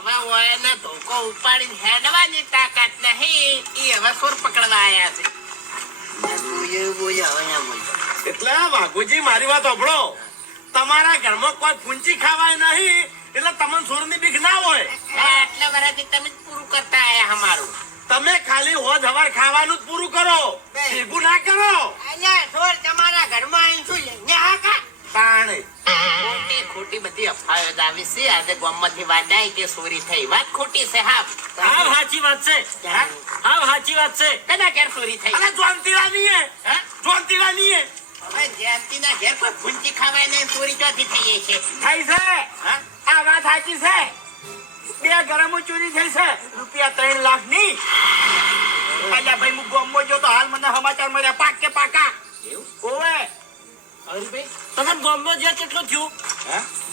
હવે હોય ને ધોકો ઉપાડીને હેડવાની તાકાત નહીં. ઈ હવે સોર પકડવા આયા છે. એટલે વાઘુજી મારી વાત સાંભળો. તમારા ઘરમાં કોઈ ફૂંચી ખાવાય નહીં એટલે તમને સોરની બીક ના હોય. આટલા વર્ષથી તમે જ પૂરું કરતા આયા અમારું. તમે ખાલી હોજ હવાર ખાવાનું જ પૂરું કરો, ભેગું ના કરો. અલ્યા સોર તમારા ઘરમાં આવીને શું લઈને હાકા તાણે ખોટી બધી અફવાઓ જ આવી છે. આજે ગામમાંથી વાત આવી કે ચોરી થઈ. વાત ખોટી છે. હા સાચી વાત છે. સાચી વાત છે. કદા ઘેર ચોરી થઈ? અરે જોનતીરાની હે. જોનતીરાની હે. હવે જ્યાંતીના ઘેર કોઈ ફૂંચી ખાવાય નહીં, ચોરી ચોથી થઈ છે. થઈ છે. આ વાત સાચી છે. 2 ગ્રામો ચોરી થઈ છે. રૂપિયા 3 લાખ ની. અલ્યા ભાઈ હું ગામમાં જો તો હાલ મને સમાચાર મળ્યા પાકે પાકા. ઓવે હરીભાઈ તમે ગામમાં જે કેટલું થયું?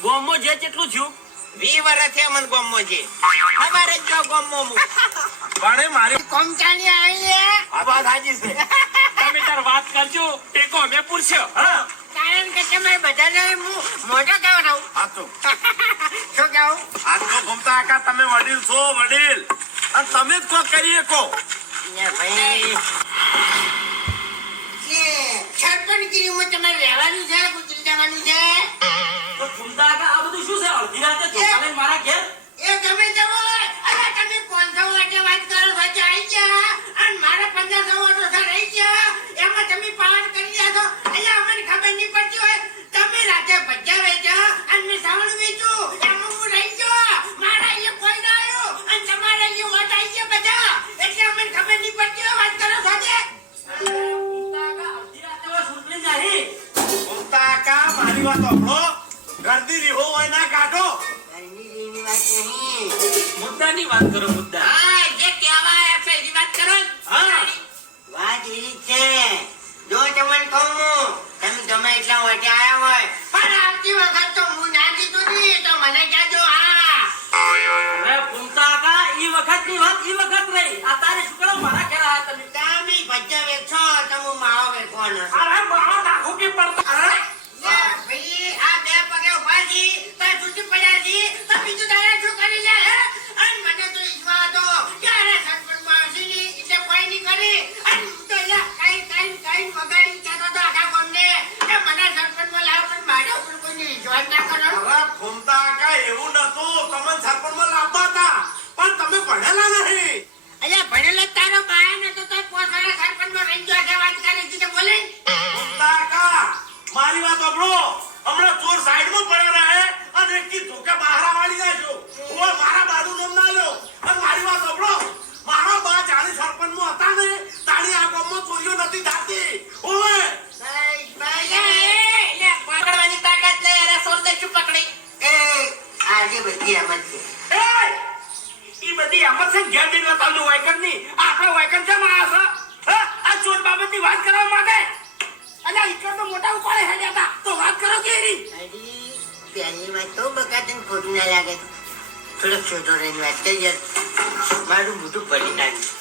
ગામમાં જે કેટલું થયું? 20 વર્ષથી અમન ગામમાં છે. અમારે જ જો ગામમાં હું પણ મારી કોમ ચાલી આવી છે. આ વાત સાચી છે. તમે તાર વાત કરજો, ટેકો અમે પૂછ્યો. કારણ કે તમે બધાને હું મોટો કહું છું. હા તો શું કહું? આ તો ઘૂમતા આકા તમે વડીલ છો, વડીલ. અને તમે જ કોઈ કરી શકો. ભાઈ સરપંચગીરીમાં તમારે રહેવાનું છે, ગુજરી જવાનું છે. તો ઘૂમતા આકા આ બધું શું છે? અડધી રાતે ધોકા મારા ઘેર એ ગમે તે હોય. અરે તમે 500 વાગે વાત કરો છો, આવી ગયા અને મારા 1500 વાટો સર રહી ગયા. એમાં તમે પાવર કરી રહ્યા છો. અહીંયા અમને ખબર નહીં પડતી હોય. તમે રાતે ભજીયા વેચ્યા અને મેં સાવણ વેચ્યું. એમાં હું રહી ગયો. મારા અહીંયા કોઈ ના આવ્યો અને તમારા અહીંયા વોટ આવી ગયા બધા. એટલે અમને ખબર નહીં પડતી હોય. વાત કરો છો તે. ઘૂમતા આકા મારી વાત સાંભળો. ગરદી રીહો હોય ના કાઢો. મુદ્દાની વાત કરો. મુદ્દા હા, જે કહેવા આવ્યા છે એની વાત કરો. હા. વાત એવી છે. જો તમને કહું તમે ગમે એટલા વોટે આવ્યા હોય પણ આવતી વખત તો હું ના જીતું નહીં તો મને કહેજો. હા હવે ઘૂમતા આકા ઈ વખતની વાત ઈ વખત રહી. આ તારે શું કરો મારા ઘેર આયા તમે? તમે ભજ્યા વેચો તમે માવો વેચવાનો. અરે મારો નાખો કે પડતા. અરે ભાઈ આ 2 પગે ઉભા છી તો છૂટી પડ્યા છી તો બીજું તારે શું કરી લે? અને મને તો ઈચ્છવા હતો કે અરે સરપંચમાં આવશે નહીં એટલે કોઈ નહીં કરી. અને હું તો કઈ વગાડી કહેતો તો આખા ગામને કે મને સરપંચમાં લાવો પણ મારા ઉપર કોઈને વિશ્વાસ ના કરો. હવે ઘૂમતા આકા એવું નતું. તમને સરપંચમાં લાવવા હતા પણ તમે ભણેલા નહીં. અહીંયા ભણેલો તારો બાય નતો તો 5 વર્ષ સરપંચમાં રહી ગયો છે. વાત કરે છે તો બોલે. ઘૂમતા આકા મારી વાત સાંભળો. હમણાં ચોર સાઈડમાં પડ્યા રહે અને એકથી ધોકા બહાર વાળી નાખ્યો. ઓય મારા બાજુ નામ ના લ્યો. અને મારી વાત સાંભળો. મારા બા જાણે સરપંચમાં હતા ને તાળી આ ગામમાં ચોરીઓ નથી થતી. ઓય પકડવાની તાકાત નહીં. અરે સોરને શું પકડી? આજે બધી એમ જ છે. ઈ બધી અમત છે. ઘેર જઈને તમને વાયકન ની આપણે વાયકન છે મારા છે. આ ચોર બાબતની વાત કરવા માટે અલ્યા ઈકર તો મોટા ઉપાડે હેડ્યા હતા તો વાત કરો કે એની. પહેલી વાત તો બકાતને ખોટું ના લાગે. થોડોક છોટો રહીને વાત કરી મારું મોઢું પડી નાખ્યું.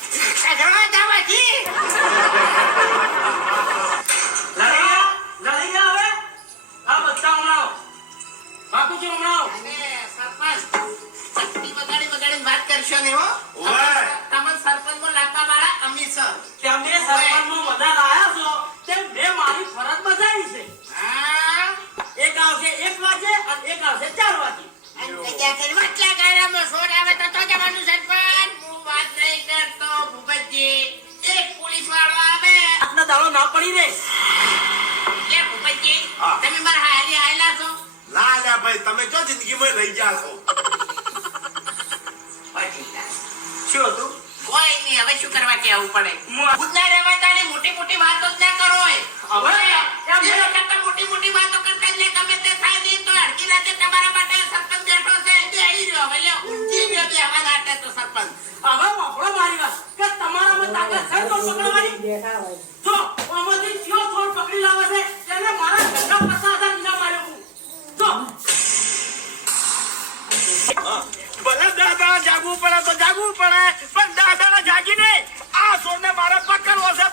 લડૈયા હવે આ બધા હમણાં બાપુજી હમણાં વગાડી વાત કરશો ને હો. તમે સરપંચમાં લાવવા વાળા અમી સર. તમે સરપંચમાં મદદ આયા છો તેમ મેં મારી ફરજ બજાવી છે. એક આવશે 1 વાગે અને એક આવશે 4 વાગે. પોલીસ વાળો આવે આપના દાડો ના પડી રે. ભૂપતજી તમે મારા હારી આયેલા છો. ના લ્યા ભાઈ તમે જો જિંદગીમાં રહી ગયા છો. શું હતું? કોઈ નહીં. હવે શું કરવા કેવું પડે? ઉડના રહેવા તારી મોટી વાતો જ ના કરો. મોટી વાતો કરતા જ ગમે તે થાય નહીં તો અડધી રાતે તમારા માટે સરપંચ બેઠો છે. બે આવી રહ્યો હવે ઊંચી બે બેવા માટે તો સરપંચ. હવે વાપરો મારી વાત કે તમારામાં તાકાત છે ચોર પકડવાની. જો આમાંથી કયો ચોર પકડી લાવે છે તેને મારા ઘરના 50,000 ઇનામ આલ્યો હું. જો ભલે દાદા જાગવું પડે તો જાગવું પડે પણ દાદા જાગીને આ ચોરને મારે પકડવો છે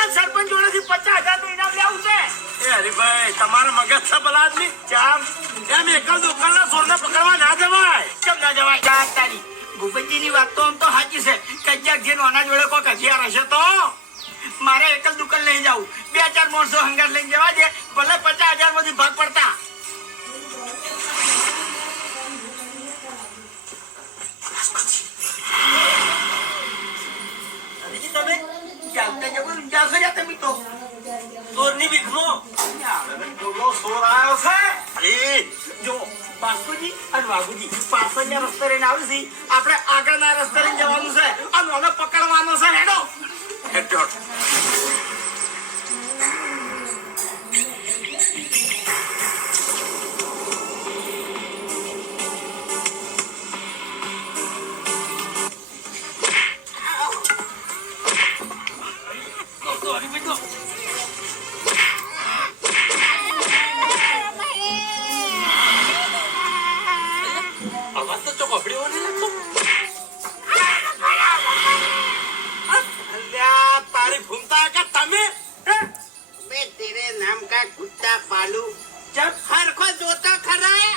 અને સરપંચ જોડેથી 50,000 નું ઇનામ લેવું છે. એ હરીભાઈ તમારા મગજ છે ભલા આદમી. ચામ એમ એકલ દુકાનના ચોરને પકડવા ના જવાય. કેમ ભૂપતજીની વાત તો આમ તો સાચી છે. કજ્જાક જે નાના જોડે કોઈ કજિયા રહેશે તો મારે એકલ દુકાન લઈ જાઉં. 2-4 માણસો હંગાત લઈને જવા દે, ભલે 50,000 માંથી ભાગ પડતા. તમે જાગતા જગો જાગો યા તમે તો ચોરની બીકમાં ચોર આવ્યો છે. અરે જો બાસ્કુજી અને વાઘુજી પાછળના રસ્તે રહીને આવ્યું છે. આપણે આગળના રસ્તે રહીને જવાનું છે અને મને પકડવાનો છે. હેડો હેડો. અવાજ તો ચોકડીઓ નહીં લાગતો. અલ્યા તારી ભૂમતા કે તમે બે તેરે નામ કા કુત્તા પાલુ જબ હરખો જોતો ખરા.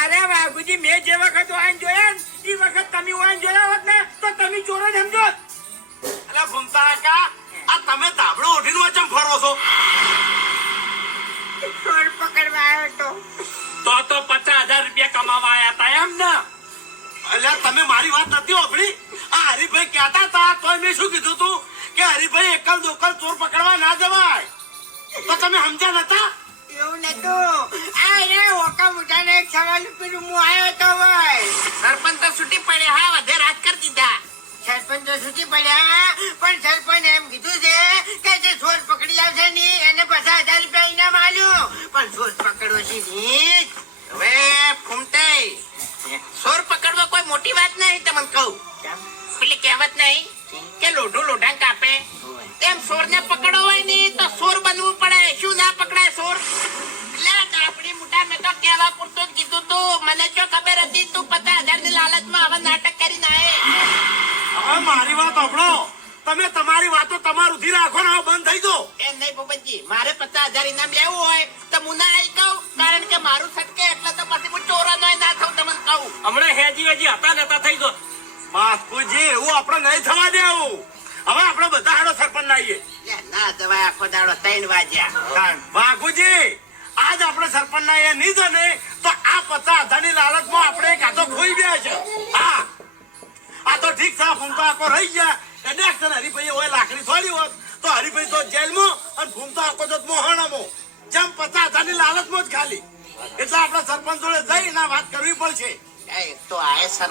અરે વાઘુજી મેં જે વખત વાઈન જોયા ને એ વખત તમે વાઈન જોયા હોત ને તો તમે ચોર જ સમજો. અલ્યા ભૂમતા કા આ તમે ધાબળો ઉઠીને વચમ ફરો છો. ચોર પકડવા આવ્યો તો. તો 50,000 રૂપિયા કમાવા આયા હતા એમ ને. અલ્યા તમે મારી વાત નથી સાંભળી. આ હરીભાઈ કહેતા હતા તોય મેં શું કીધું તું કે હરીભાઈ એકલ દોકલ ચોર પકડવા ના જવાય. તો તમે સમજ્યા નતા. એવું નતું. આ રે ઓકા મુઠાને એક સવાલ પૂછ્યું હું આવ્યો તો ભાઈ. સરપંચ તો છૂટી પડ્યા. હા વધે રાજ કરી દીધા. સરપંચ તો છૂટી પડ્યા પણ સરપંચ એમ કીધું છે કે જે ચોર પકડી આવશે ને એને 50,000 રૂપિયા ઇનામ આલ્યું. પણ ચોર પકડવો છે નહીં. હવે ફૂમતે ચોર પકડવો કોઈ મોટી વાત નહીં. તમને કહું પેલી કહેવત નહીં કે લોઢું લોઢા કાપે એમ ચોરને પકડવો હોય ને તો ચોર બનવું પડે. શું ના પકડાય ચોર? લે આપણી મોટા મેં તો કહેવા પૂરતું જ કીધું તું. મને જો ખબર હતી તું 50,000 ની લાલચમાં આવા નાટક કરીને આયે. હવે મારી વાત સાંભળો. તમે તમારી વાતો તમારુંથી રાખો ને હવે બંધ થઈ દો. એમ નહીં ભૂપતજી, મારે 50,000 ઇનામ લેવું હોય તો હું ના આવી કહું. કારણ કે મારું છટકે એટલે તો પછી હું ચોરાનો ના થઉં. તમને કહું હમણાં હેજી હતા નતા થઈ ગયો. બાપુજી એવું આપણે નહીં થવા દેવું. હવે આપણે બધા હાડો સરપંચ નાઈએ. લે, ના જવાય. આખો દાડો 3 વાગ્યા. બાપુજી આજ આપણે સરપંચ નાઈએ નહીં તો નહીં તો આ 50,000 ની લાલચમાં આપણે એક હાથો ખોઈ ગયા છે. હા આ તો ઠીક છે. ફૂમતો આખો રહી ગયા એટલે હરીભાઈ હોય લાકડી છોડી હોત તો હરીભાઈ તો જેલમાં અને ફૂમતો આખો તો મોહણામાં જેમ 50,000 ની લાલચમાં જ ખાલી. એટલે આપણે સરપંચ જોડે જઈને વાત કરવી પડશે. એ તો આયે સર